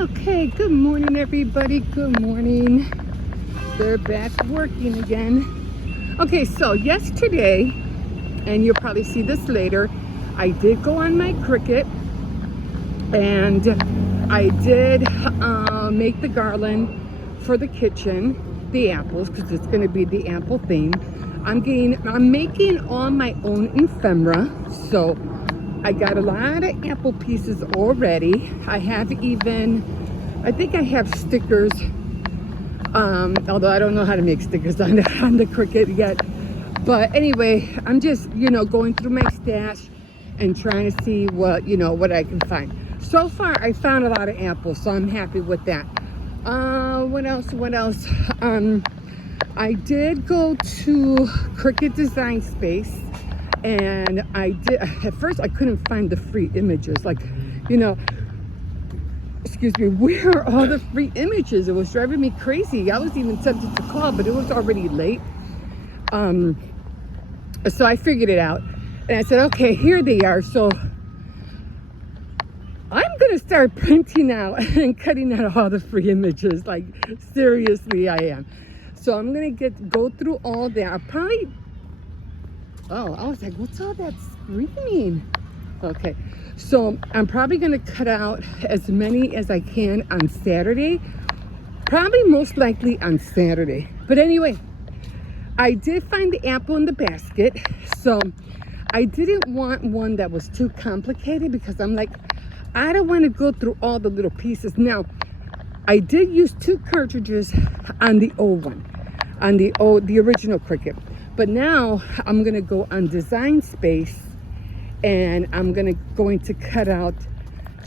Okay, good morning everybody, good morning. They're back working again. Okay, so yesterday, and you'll probably see this later, I did go on my Cricut and I did make the garland for the kitchen, the apples, because it's going to be the apple theme. I'm making all my own ephemera, so I got a lot of apple pieces already. I think I have stickers, although I don't know how to make stickers on the Cricut yet. But anyway, I'm just, going through my stash and trying to see what I can find. So far, I found a lot of apples, so I'm happy with that. What else? I did go to Cricut Design Space, and at first I couldn't find the free images, excuse me, where are all the free images? It was driving me crazy. I was even tempted to call, but it was already late. So I figured it out, and I said, okay, here they are. So I'm gonna start printing out and cutting out all the free images. Like, seriously, I am. So I'm gonna go through all that. I was like, what's all that screaming? Okay, so I'm probably gonna cut out as many as I can on Saturday. Probably most likely on Saturday. But anyway, I did find the apple in the basket. So I didn't want one that was too complicated because I'm like, I don't want to go through all the little pieces. Now, I did use 2 cartridges on the old one, on the original Cricut. But now I'm gonna go on Design Space, and I'm going to cut out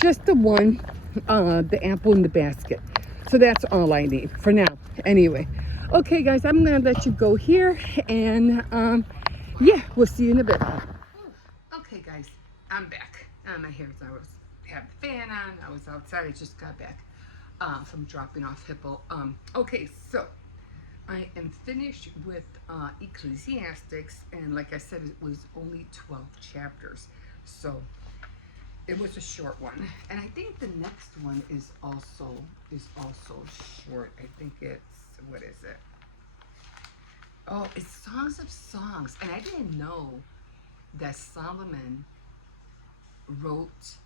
just the one, the apple in the basket. So that's all I need for now. Anyway, okay, guys, I'm gonna let you go here, and yeah, we'll see you in a bit. Okay, guys, I'm back. My hair's have the fan on. I was outside. I just got back from dropping off Hippo. Okay, so I am finished with Ecclesiastics, and like I said, it was only 12 chapters, so it was a short one. And I think the next one is also short. I think it's, what is it? Oh, it's Songs of Songs, and I didn't know that Solomon wrote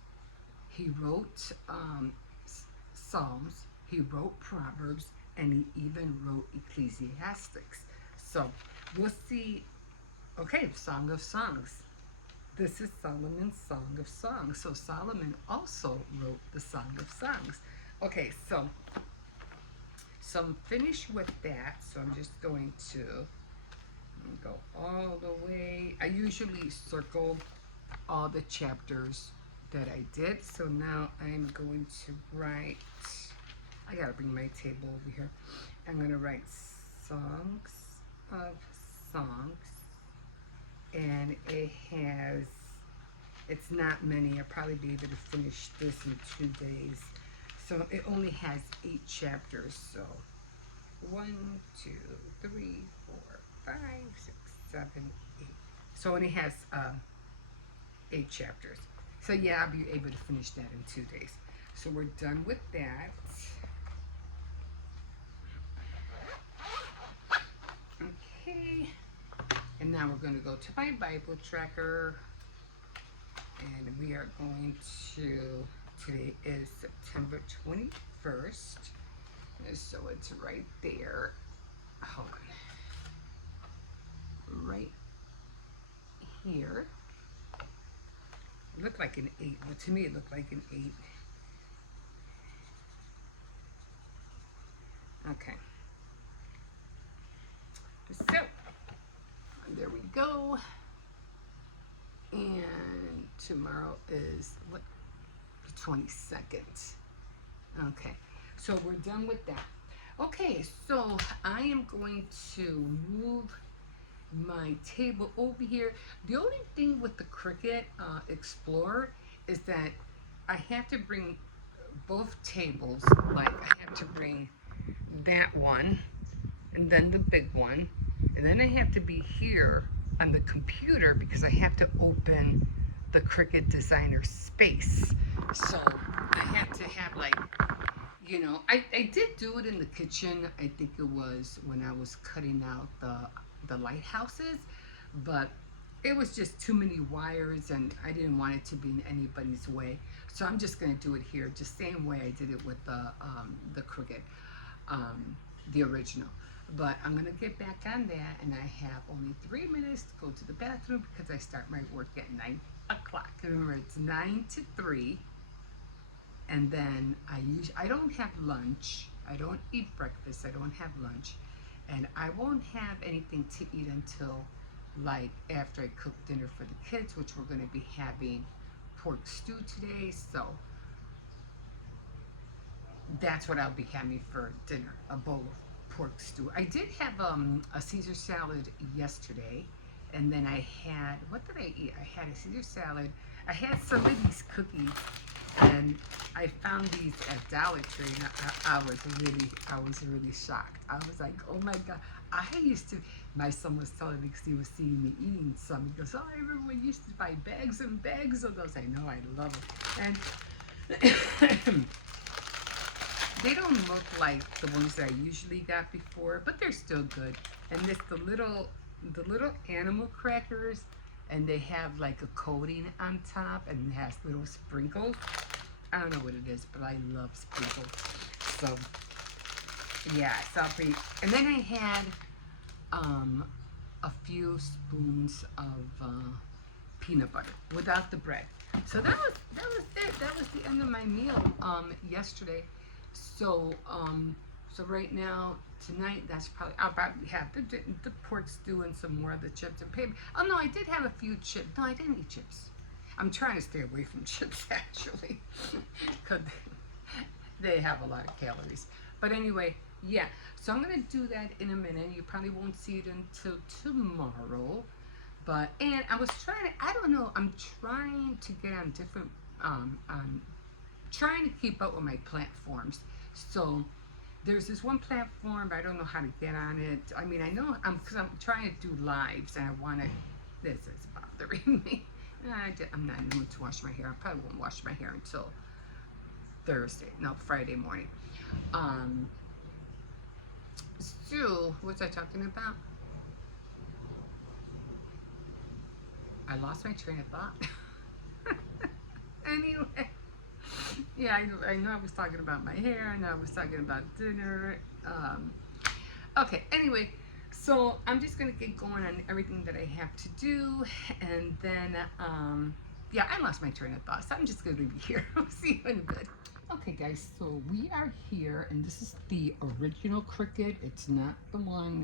Psalms, he wrote Proverbs, and he even wrote Ecclesiastics. So we'll see. Okay, Song of Songs. This is Solomon's Song of Songs. So Solomon also wrote the Song of Songs. Okay, so I'm finished with that. So I'm just going to go all the way. I usually circle all the chapters that I did. So now I'm going to write, I gotta bring my table over here. I'm gonna write Songs of Songs, and it's not many. I'll probably be able to finish this in 2 days. So it only has 8 chapters. So 1, 2, 3, 4, 5, 6, 7, 8. So it only has 8 chapters. So yeah, I'll be able to finish that in 2 days. So we're done with that. Okay. And now we're going to go to my Bible tracker. And we are going to, today is September 21st. So it's right there. Hold on. Right here. It looked like an 8. Well, to me, it looked like an 8. Okay. So, there we go. And tomorrow is, what? The 22nd. Okay. So, we're done with that. Okay, so I am going to move my table over here. The only thing with the Cricut Explorer is that I have to bring both tables. Like, I have to bring that one and then the big one, and then I have to be here on the computer because I have to open the Cricut Designer Space. So I have to have like you know, I did do it in the kitchen. I think it was when I was cutting out the lighthouses, but it was just too many wires and I didn't want it to be in anybody's way. So I'm just gonna do it here, just same way I did it with the Cricut, um, the original. But I'm gonna get back on that, and I have only 3 minutes to go to the bathroom because I start my work at 9 o'clock. Remember, it's 9 to 3, and then I don't have lunch. I don't eat breakfast. I don't have lunch, and I won't have anything to eat until like after I cook dinner for the kids, which we're going to be having pork stew today. So that's what I'll be having for dinner, a bowl of pork stew. I did have a Caesar salad yesterday, and then I had, what did I eat? I had a Caesar salad. I had some of these cookies, and I found these at Dollar Tree, and I was really shocked. I was like, oh my God. I used to, my son was telling me because he was seeing me eating some. He goes, oh, I remember when you used to buy bags and bags of those. I know, I love them. And they don't look like the ones that I usually got before, but they're still good. And it's the little animal crackers, and they have like a coating on top, and it has little sprinkles. I don't know what it is, but I love sprinkles. So yeah, so and then I had a few spoons of peanut butter without the bread. So that was it. That was the end of my meal yesterday. So so right now tonight I'll probably have the pork stew and some more of the chips and paper. Oh no, I did have a few chips. No, I didn't eat chips. I'm trying to stay away from chips actually, because they have a lot of calories. But anyway, yeah. So I'm gonna do that in a minute. You probably won't see it until tomorrow. But and I was trying to. I don't know. I'm trying to get on different. Trying to keep up with my platforms. So there's this one platform. I don't know how to get on it. I mean, I know because I'm trying to do lives, and I want to. This is bothering me. I'm not in the mood to wash my hair. I probably won't wash my hair until Friday morning. So, what was I talking about? I lost my train of thought. Anyway, yeah, I know I was talking about my hair, and I was talking about dinner. Okay, anyway, so I'm just gonna get going on everything that I have to do, and then, yeah, I lost my train of thought, so I'm just gonna leave you here. I'll see you in a bit. Okay guys, so we are here, and this is the original Cricut. It's not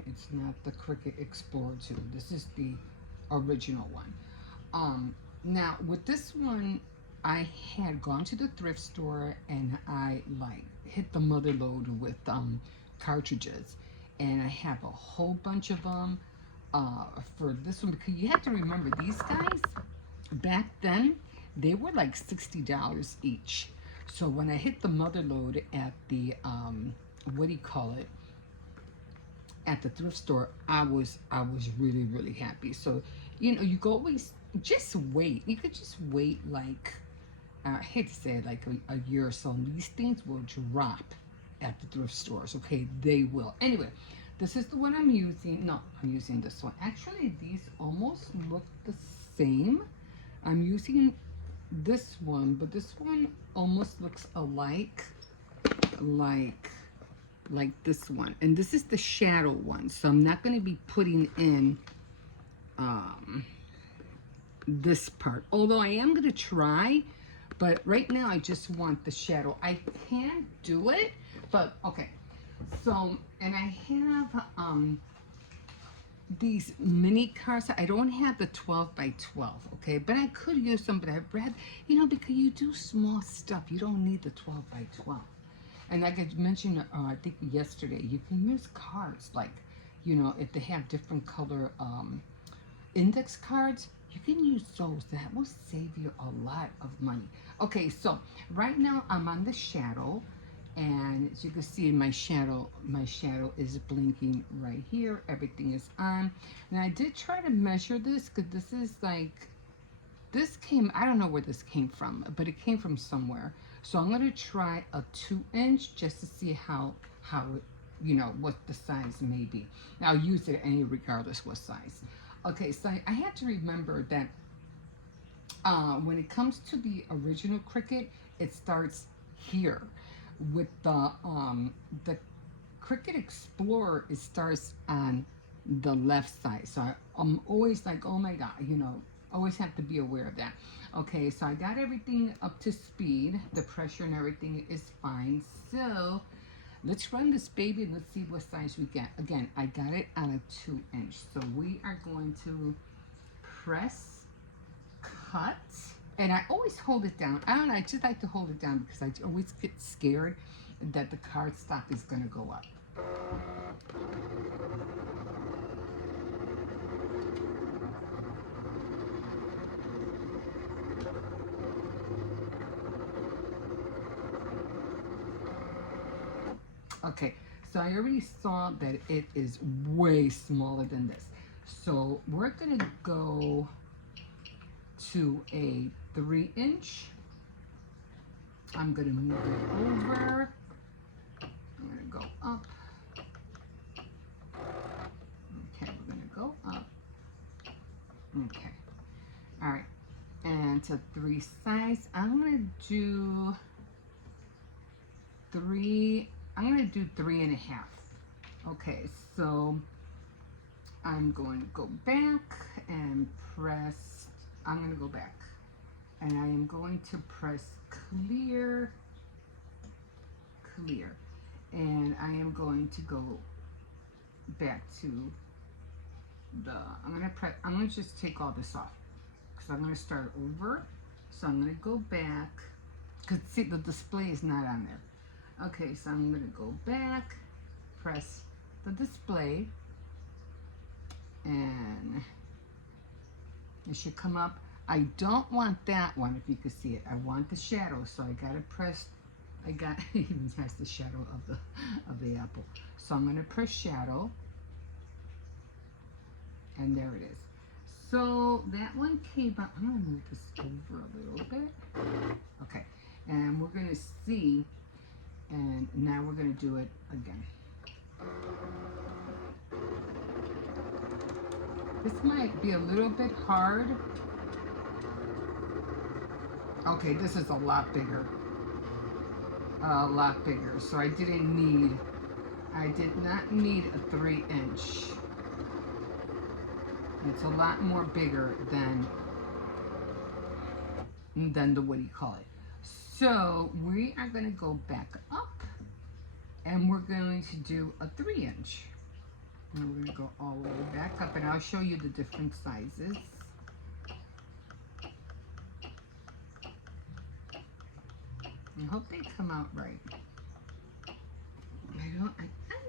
it's not the Cricut Explorer 2. This is the original one. Now with this one, I had gone to the thrift store and I like hit the mother load with cartridges, and I have a whole bunch of them for this one, because you have to remember these guys back then, they were like $60 each. So when I hit the mother load at the what do you call it, at the thrift store, I was really happy. So you know, you could always just wait. You could just wait like I hate to say it, like a year or so, and these things will drop at the thrift stores. Okay, they will. Anyway, this is the one I'm using. No, I'm using this one. Actually, these almost look the same. I'm using this one, but this one almost looks alike, like this one. And this is the shadow one, so I'm not going to be putting in this part, although I am going to try. But right now I just want the shadow. I can do it, but okay. So, and I have these mini cards. I don't have the 12 by 12, okay, but I could use some, but I'd rather, you know, because you do small stuff, you don't need the 12 by 12. And like I mentioned, I think yesterday, you can use cards, like, you know, if they have different color index cards, you can use those. That will save you a lot of money. Okay, so right now I'm on the shadow, and as you can see, my shadow is blinking right here. Everything is on. And I did try to measure this, because this is like, this came, I don't know where this came from, but it came from somewhere. So I'm going to try a 2-inch just to see how it, you know, what the size may be. Now, I'll use it any regardless what size. Okay, so I had to remember that when it comes to the original Cricut, it starts here. With the Cricut Explorer, it starts on the left side. So I'm always like, oh my God, you know, always have to be aware of that. Okay, so I got everything up to speed. The pressure and everything is fine. So let's run this baby and let's see what size we get. Again, I got it on a 2-inch. So we are going to press cut. And I always hold it down. I don't know, I just like to hold it down because I always get scared that the cardstock is going to go up. Okay, so I already saw that it is way smaller than this. So we're going to go to a 3-inch. I'm going to move it over. I'm going to go up. Okay, we're going to go up. Okay. All right. And to 3 size, I'm going to do 3. I'm going to do 3.5. Okay, so I'm going to go back and press. I'm going to go back. And I am going to press clear, clear. And I am going to go back to the, I'm going to just take all this off because I'm going to start over. So I'm going to go back because see the display is not on there. Okay, so I'm going to go back, press the display, and it should come up. I don't want that one, if you can see it. I want the shadow, so I gotta press. It even has the shadow of the apple. So I'm gonna press shadow, and there it is. So that one came out. I'm gonna move this over a little bit. Okay, and we're gonna see, and now we're gonna do it again. This might be a little bit hard. Okay, this is a lot bigger. A lot bigger. So I did not need a 3-inch. It's a lot more bigger than the, what do you call it? So we are going to go back up and we're going to do a 3-inch. And we're going to go all the way back up and I'll show you the different sizes. I hope they come out right. I don't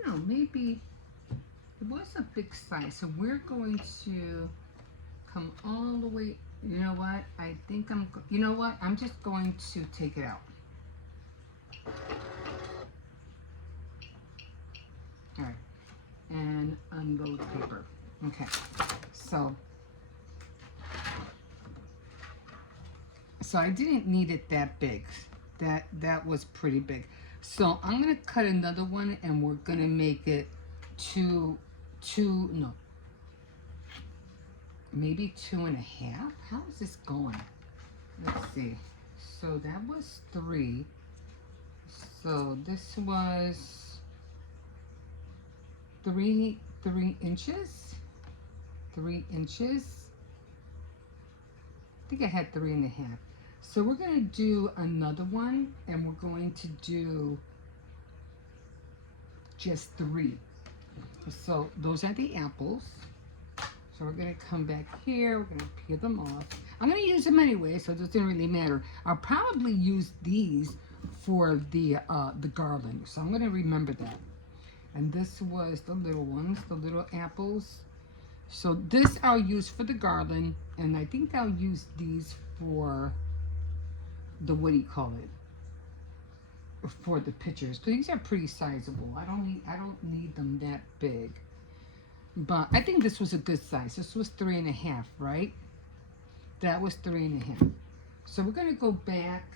know, maybe it was a big size. So we're going to come all the way, you know what? I think you know what? I'm just going to take it out. All right, and unload paper. Okay, so I didn't need it that big. That was pretty big. So I'm gonna cut another one and we're gonna make it maybe 2.5. How is this going? Let's see. So that was 3. So this was 3 inches. 3 inches. I think I had 3.5. So we're going to do another one and we're going to do just 3. So those are the apples. So we're going to come back here. We're going to peel them off. I'm going to use them anyway, so it doesn't really matter. I'll probably use these for the garland. So I'm going to remember that. And this was the little ones, the little apples. So this I'll use for the garland, and I think I'll use these for the, what do you call it, for the pictures. These are pretty sizable. I don't need them that big, but I think this was a good size. This was 3.5, right? That was 3.5. So we're going to go back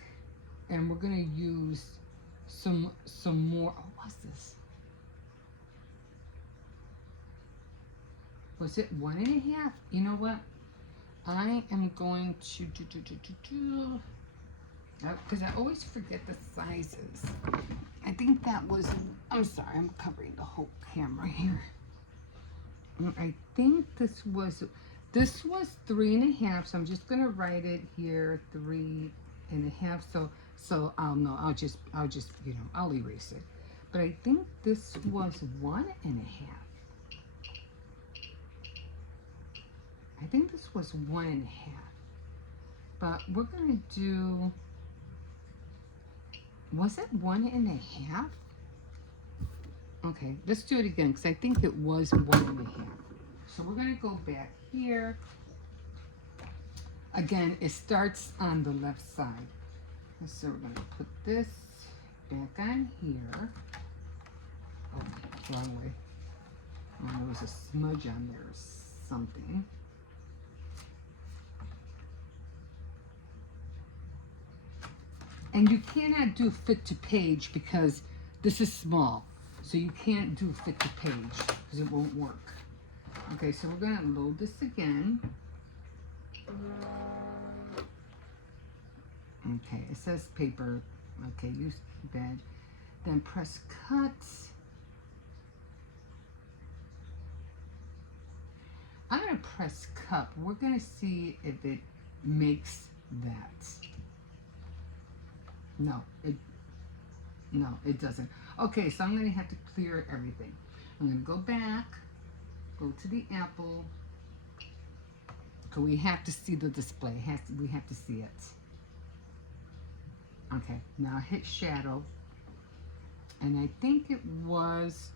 and we're gonna use some more. Oh, what's this? Was it 1.5? You know what? I am going to do because I always forget the sizes. I think that was, I'm sorry, I'm covering the whole camera here. I think this was 3.5, so I'm just gonna write it here, 3.5. So I'll know. I'll just I'll erase it. But I think this was 1.5. I think this was 1.5. But we're gonna do. Was it 1.5? Okay, let's do it again because I think it was 1.5. So we're gonna go back here. Again, it starts on the left side. So we're gonna put this back on here. Oh, wrong way. Oh, there was a smudge on there or something. And you cannot do fit to page because this is small. So you can't do fit to page because it won't work. Okay, so we're gonna load this again. Okay, it says paper. Okay, use bed. Then press cut. I'm gonna press cup. We're gonna see if it makes that. No, it doesn't. Okay, so I'm gonna have to clear everything. I'm gonna go back, go to the apple. So we have to see the display. We have to see it. Okay, now hit shadow. And I think it was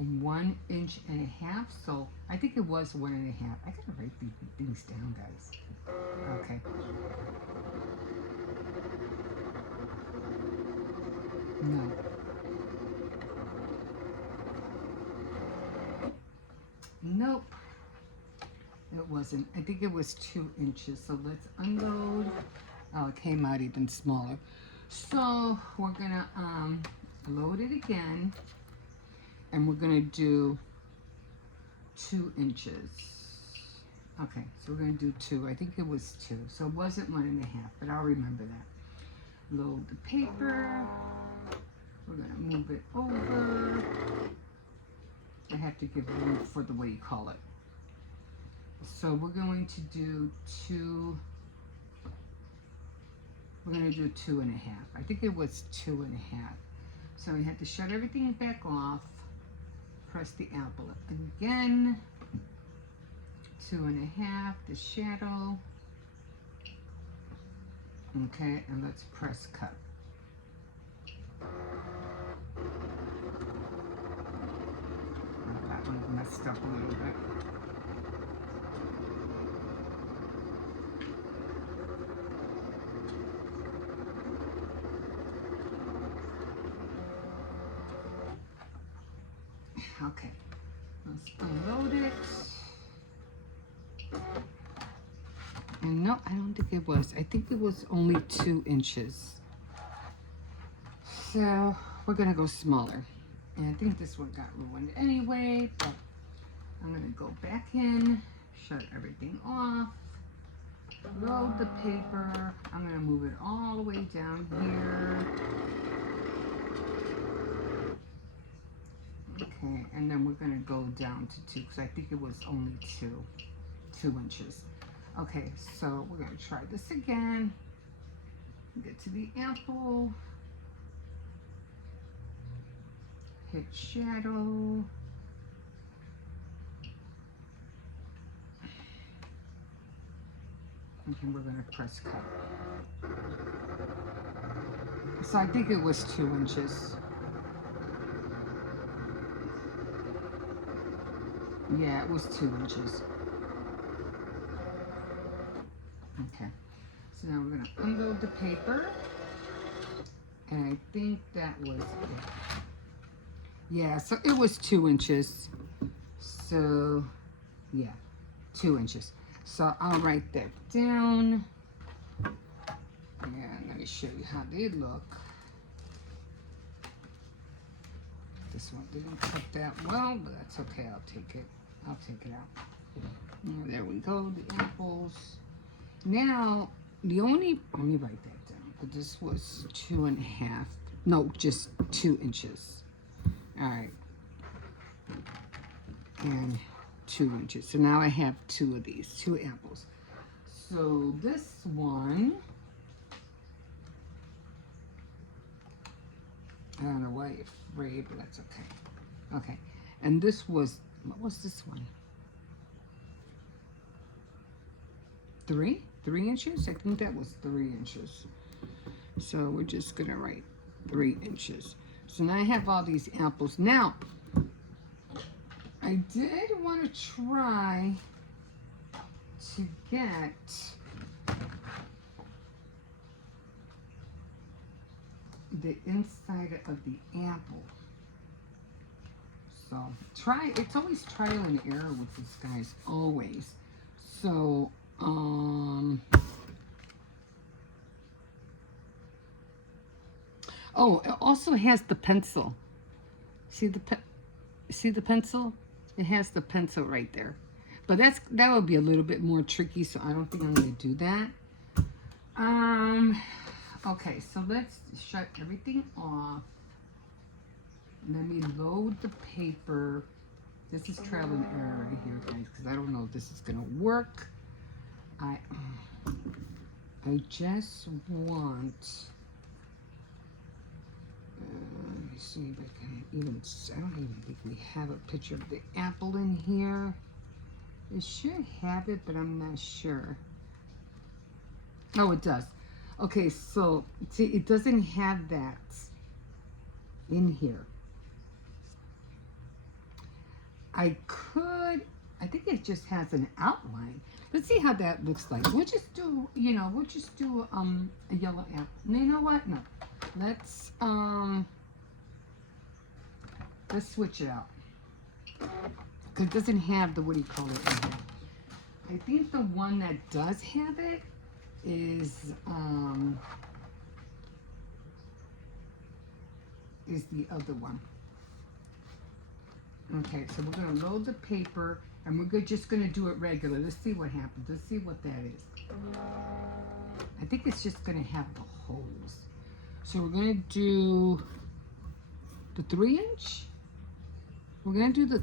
1.5 inches. So I think it was 1.5. I gotta write these things down, guys. Okay. No. Nope. It wasn't. I think it was 2 inches. So let's unload. Oh, it came out even smaller. So we're gonna load it again, and we're gonna do 2 inches. Okay, so we're gonna do 2. I think it was 2. So it wasn't 1.5, but I'll remember that. Load the paper. We're gonna move it over. I have to give room for the way you call it. So we're going to do 2. We're gonna do 2.5. I think it was 2.5. So we have to shut everything back off. Press the apple again. 2.5. The shadow. Okay, and let's press cut. That one messed up a little bit. Okay, let's unload it. And no, I don't think it was. I think it was only 2 inches. So we're gonna go smaller. And I think this one got ruined anyway, but I'm gonna go back in, shut everything off, load the paper. I'm gonna move it all the way down here. Okay, and then we're gonna go down to 2 because I think it was only 2 inches. Okay, so we're gonna try this again. Get to the apple. Hit shadow. And we're gonna press cut. So I think it was 2 inches. Yeah, it was 2 inches. Okay, so now we're gonna unload the paper. And I think that was it. Yeah, so it was 2 inches. So, yeah, 2 inches. So I'll write that down. And me show you how they look. This one didn't cut that well, but that's okay. I'll take it. I'll take it out. There we go. The apples. Now, the only, let me write that down. But this was 2.5. No, just 2 inches. All right. And 2 inches. So now I have 2 of these, 2 apples. So this one, I don't know why you're afraid, but that's okay. Okay. And this was, what was this one? 3 inches? I think that was 3 inches. So we're just gonna write 3 inches. So now I have all these apples. Now, I did want to try to get the inside of the apple. So it's always trial and error with these guys, always. So, oh, it also has the pencil. See the pencil? It has the pencil right there. But that would be a little bit more tricky, so I don't think I'm going to do that. Okay, so let's shut everything off. Let me load the paper. This is trial and error right here, guys, because I don't know if this is going to work. I just want... let me see if I can even... I don't even think we have a picture of the apple in here. It should have it, but I'm not sure. Oh, it does. Okay, so see, it doesn't have that in here. I think it just has an outline. Let's see how that looks like. We'll just do, a yellow apple. You know what? No. Let's switch it out. Because it doesn't have the, what do you call it, in here. I think the one that does have it is the other one. Okay, so we're going to load the paper, and we're just going to do it regular. Let's see what happens. Let's see what that is. I think it's just going to have the holes. So we're going to do the 3 inch. We're going to do the,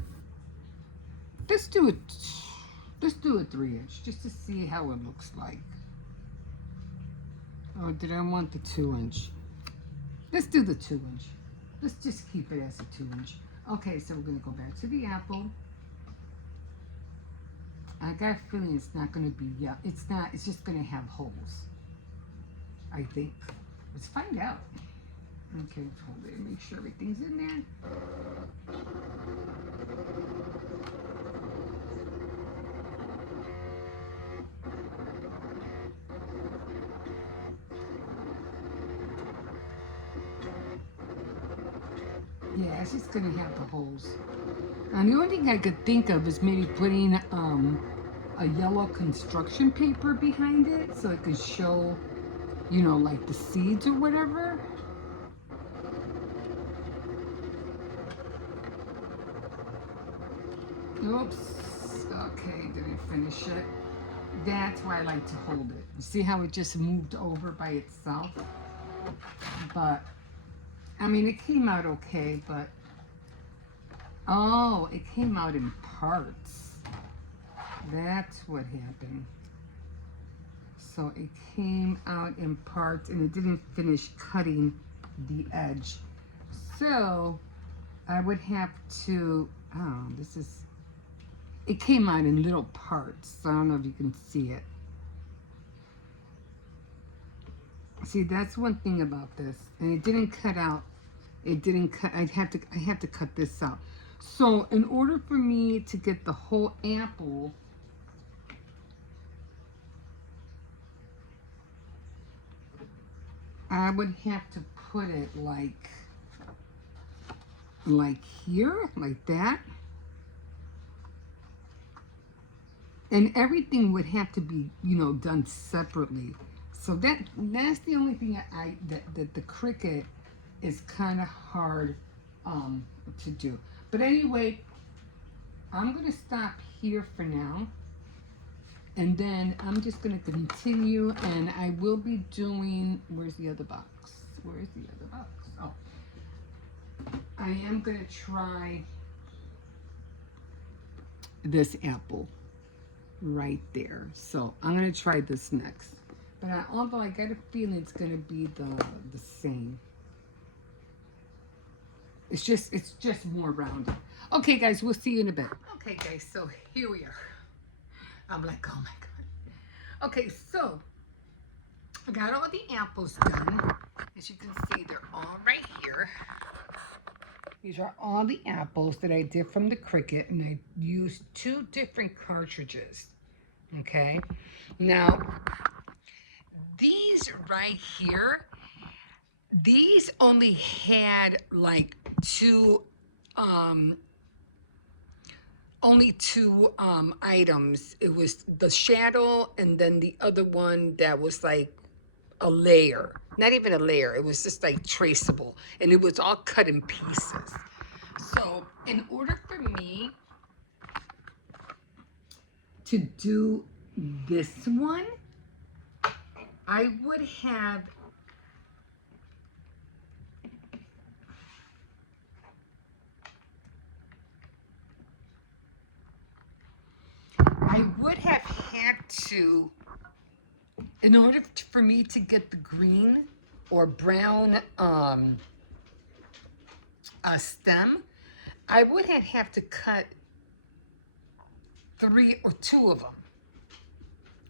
let's do a 3 inch, just to see how it looks like. Or did I want the 2 inch? Let's do the 2 inch. Let's just keep it as a 2 inch. Okay, so we're going to go back to the apple. I got a feeling it's not going to be, it's not, it's just going to have holes, I think. Let's find out. Okay, hold it, make sure everything's in there. Yeah, it's just gonna have the holes. And the only thing I could think of is maybe putting a yellow construction paper behind it so it could show, like the seeds or whatever. Oops. Okay, didn't finish it. That's why I like to hold it. You see how it just moved over by itself? But I mean, it came out okay, but, oh, it came out in parts. That's what happened. So it came out in parts, and it didn't finish cutting the edge. So I would have to, it came out in little parts. So I don't know if you can see it. See, that's one thing about this, and it didn't cut out. It didn't cut. I have to cut this out. So in order for me to get the whole apple, I would have to put it like here, like that, and everything would have to be, done separately. So that's the only thing that the Cricut is kind of hard to do. But anyway, I'm gonna stop here for now, and then I'm just gonna continue, and I will be doing. Where's the other box? Where's the other box? Oh, I am gonna try this apple right there. So I'm gonna try this next. But although I got a feeling it's gonna be the same. It's just more rounded. Okay, guys, we'll see you in a bit. Okay, guys, so here we are. I'm like, oh my god. Okay, so I got all the apples done. As you can see, they're all right here. These are all the apples that I did from the Cricut, and I used 2 different cartridges. Okay, now these right here, these only had like only two items. It was the shadow, and then the other one that was like a layer. Not even a layer, it was just like traceable, and it was all cut in pieces. So in order for me to do this one, I would have had to, in order for me to get the green or brown stem, I would have to cut 3 or 2 of them,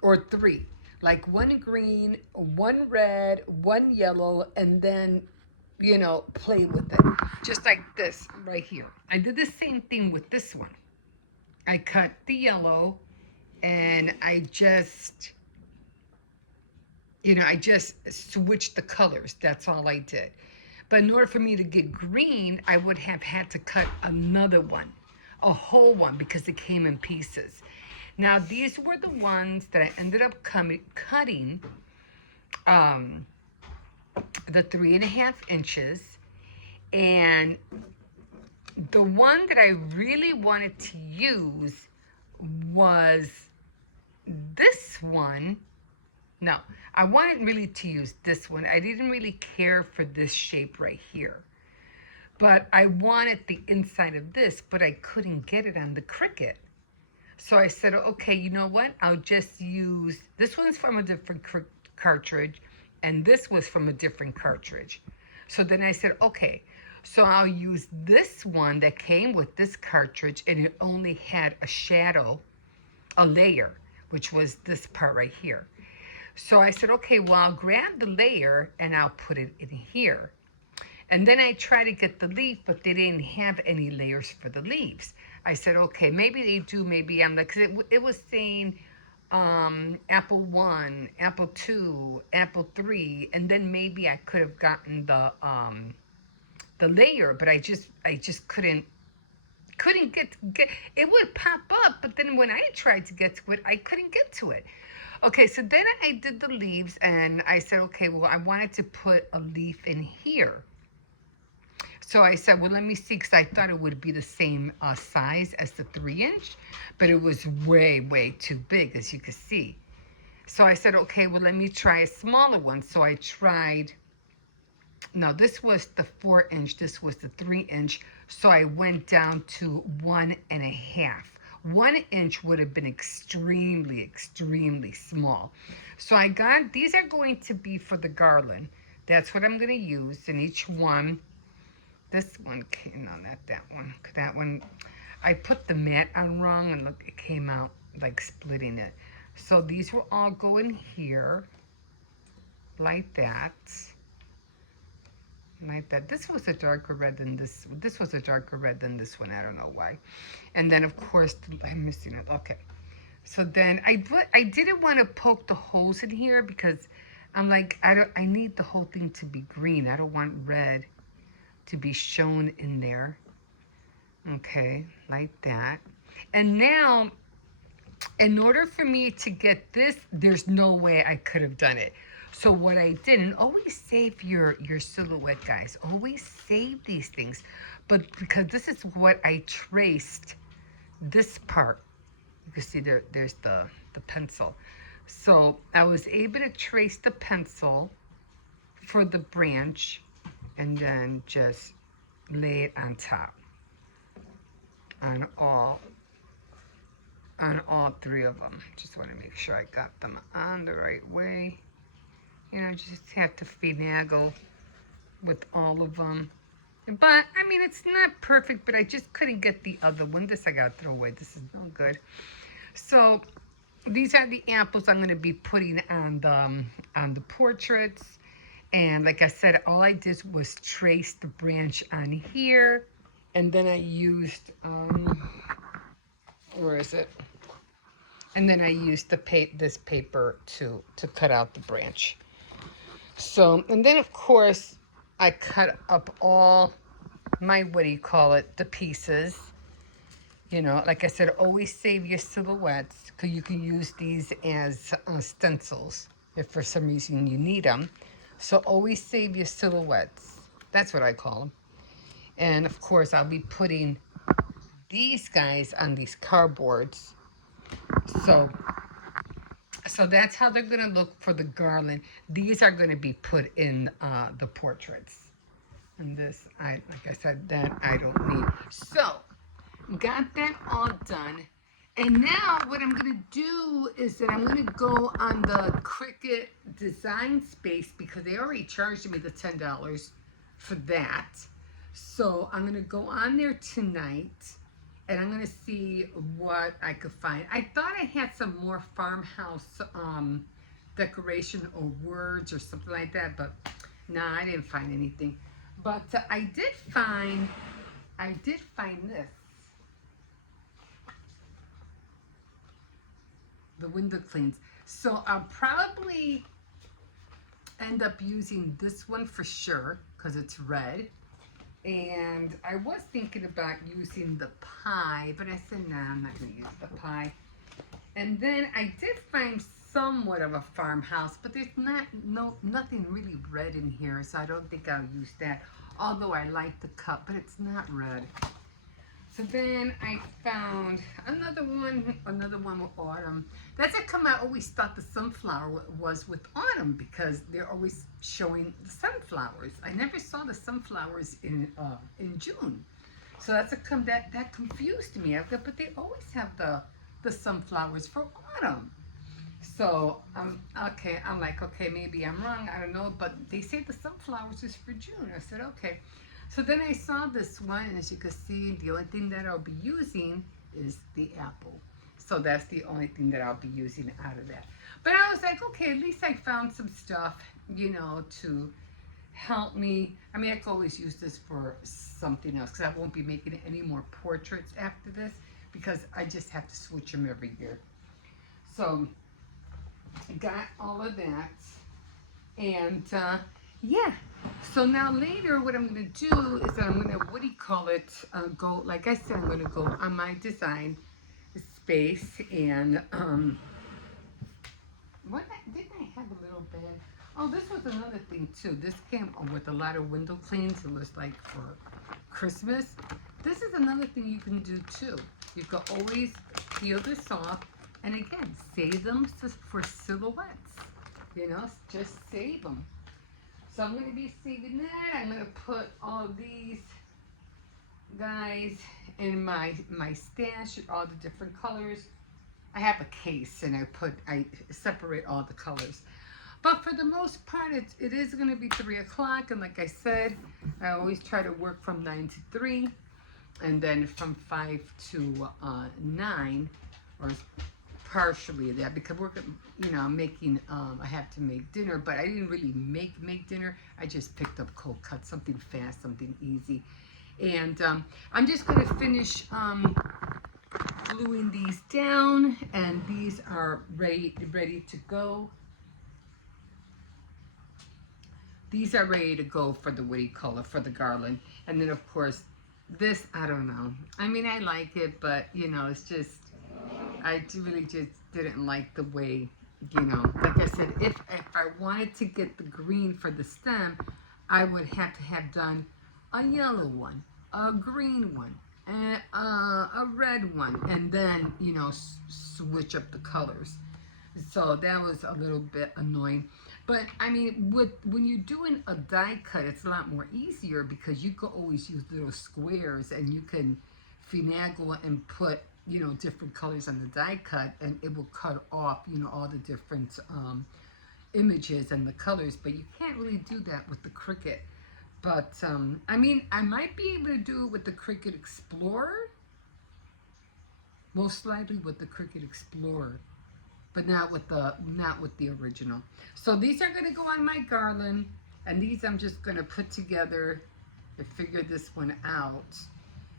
or 3, like 1 green, 1 red, 1 yellow, and then, you know, play with it, just like this right here. I did the same thing with this one. I cut the yellow, and I just, you know, I just switched the colors. That's all I did. But in order for me to get green, I would have had to cut another one, a whole one, because it came in pieces. Now, these were the ones that I ended up cutting the 3.5 inches. And the one that I really wanted to use was this one. No, I wanted really to use this one. I didn't really care for this shape right here. But I wanted the inside of this, but I couldn't get it on the Cricut. So I said, okay, you know what? I'll just use, this one's from a different cartridge, and this was from a different cartridge. So then I said, okay, so I'll use this one that came with this cartridge, and it only had a shadow, a layer, which was this part right here. So I said, okay, well, I'll grab the layer and I'll put it in here. And then I tried to get the leaf, but they didn't have any layers for the leaves. I said, okay, maybe they do, maybe I'm like, because it was saying apple 1, apple 2, apple 3, and then maybe I could have gotten the layer, but I just couldn't get it. Would pop up, but then when I tried to get to it, I couldn't get to it. Okay, so then I did the leaves, and I said, okay, well, I wanted to put a leaf in here. So I said, well, let me see, because I thought it would be the same size as the 3-inch, but it was way, way too big, as you can see. So I said, okay, well, let me try a smaller one. So I tried, no, this was the 4-inch, this was the 3-inch. So I went down to 1.5. 1 inch would have been extremely, extremely small. So I got, these are going to be for the garland. That's what I'm going to use in each one. This one came, no, not that one. That one, I put the mat on wrong, and look, it came out like splitting it. So these will all go in here, like that. Like that. This was a darker red than this. This was a darker red than this one. I don't know why. And then, of course, I'm missing it. Okay. So then I didn't want to poke the holes in here, because I'm like, I need the whole thing to be green. I don't want red to be shown in there. Okay, like that. And now, in order for me to get this, there's no way I could have done it. So what I did, and always save your silhouette, guys. Always save these things. But because this is what I traced, this part, you can see there's the pencil. So I was able to trace the pencil for the branch and then just lay it on top on all three of them. Just want to make sure I got them on the right way. You know, just have to finagle with all of them. But, I mean, it's not perfect, but I just couldn't get the other one. This I gotta throw away. This is no good. So, these are the apples I'm gonna be putting on the portraits. And like I said, all I did was trace the branch on here. And then I used, where is it? And then I used this paper to cut out the branch. So, and then of course, I cut up all my, what do you call it, the pieces. You know, like I said, always save your silhouettes because you can use these as stencils if for some reason you need them. So always save your silhouettes. That's what I call them. And of course, I'll be putting these guys on these cardboards. So that's how they're going to look for the garland. These are going to be put in the portraits. And this, like I said, that I don't need. So, got that all done. And now what I'm going to do is that I'm going to go on the Cricut design space because they already charged me the $10 for that. So I'm going to go on there tonight and I'm going to see what I could find. I thought I had some more farmhouse decoration or words or something like that, but nah, I didn't find anything. But I did find this. The window cleans. So I'll probably end up using this one for sure because it's red. And I was thinking about using the pie, but I said, nah, I'm not going to use the pie. And then I did find somewhat of a farmhouse, but there's nothing really red in here, so I don't think I'll use that. Although I like the cup, but it's not red. So then I found another one with autumn. That's how come I always thought the sunflower was with autumn because they're always showing the sunflowers. I never saw the sunflowers in June. So that's how come that confused me. But they always have the sunflowers for autumn. So okay, I'm like, okay, maybe I'm wrong, I don't know, but they say the sunflowers is for June. I said, okay. So then I saw this one, and as you can see, the only thing that I'll be using is the apple. So that's the only thing that I'll be using out of that. But I was like, okay, at least I found some stuff, you know, to help me. I mean, I can always use this for something else because I won't be making any more portraits after this because I just have to switch them every year. So I got all of that. And yeah, so now later what I'm going to do is that I'm going to, what do you call it, go, like I said, I'm going to go on my design space and, didn't I have a little bag? Oh, this was another thing too. This came with a lot of window cleans. It was like for Christmas. This is another thing you can do too. You can always peel this off and again, save them for silhouettes. You know, just save them. So I'm going to be saving that. I'm going to put all of these guys in my stash, all the different colors. I have a case and I separate all the colors. But for the most part, it is going to be 3 o'clock. And like I said, I always try to work from 9 to 3. And then from 5 to 9, or partially that, because we're, you know, making, I have to make dinner, but I didn't really make dinner. I just picked up cold cuts, something fast, something easy. And I'm just going to finish gluing these down, and these are ready to go. These are ready to go for the woody color, for the garland. And then of course, this, I don't know. I mean, I like it, but you know, it's just, I really just didn't like the way You know, like I said, if I wanted to get the green for the stem, I would have to have done a yellow one, a green one, and a red one, and then, you know, switch up the colors. So that was a little bit annoying. But I mean, when you're doing a die cut, it's a lot more easier because you can always use little squares and you can finagle and put, you know, different colors on the die cut, and it will cut off, you know, all the different images and the colors. But you can't really do that with the Cricut. But I mean, I might be able to do it with the Cricut Explorer, most likely with the Cricut Explorer, but not with the original. So these are going to go on my garland, and these I'm just going to put together and figure this one out.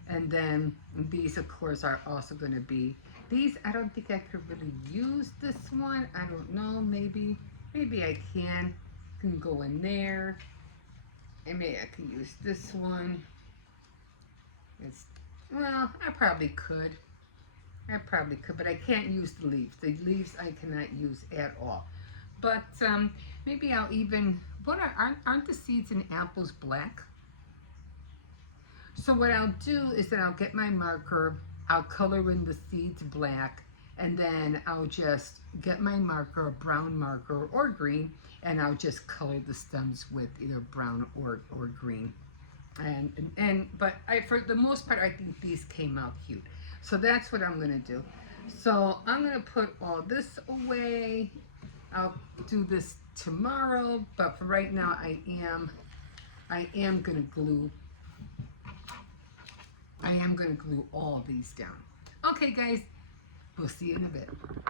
And then these, of course, are also going to be these. I don't think I could really use this one. I don't know. Maybe I can go in there, and maybe I can use this one. It's, well, I probably could. But I can't use the leaves. The leaves I cannot use at all. But maybe I'll even, aren't the seeds in apples black? So what I'll do is that I'll get my marker, I'll color in the seeds black, and then I'll just get my marker, a brown marker or green, and I'll just color the stems with either brown or green. But for the most part, I think these came out cute. So that's what I'm gonna do. So I'm gonna put all this away. I'll do this tomorrow, but for right now, I am gonna glue. I am gonna glue all these down. Okay, guys, we'll see you in a bit.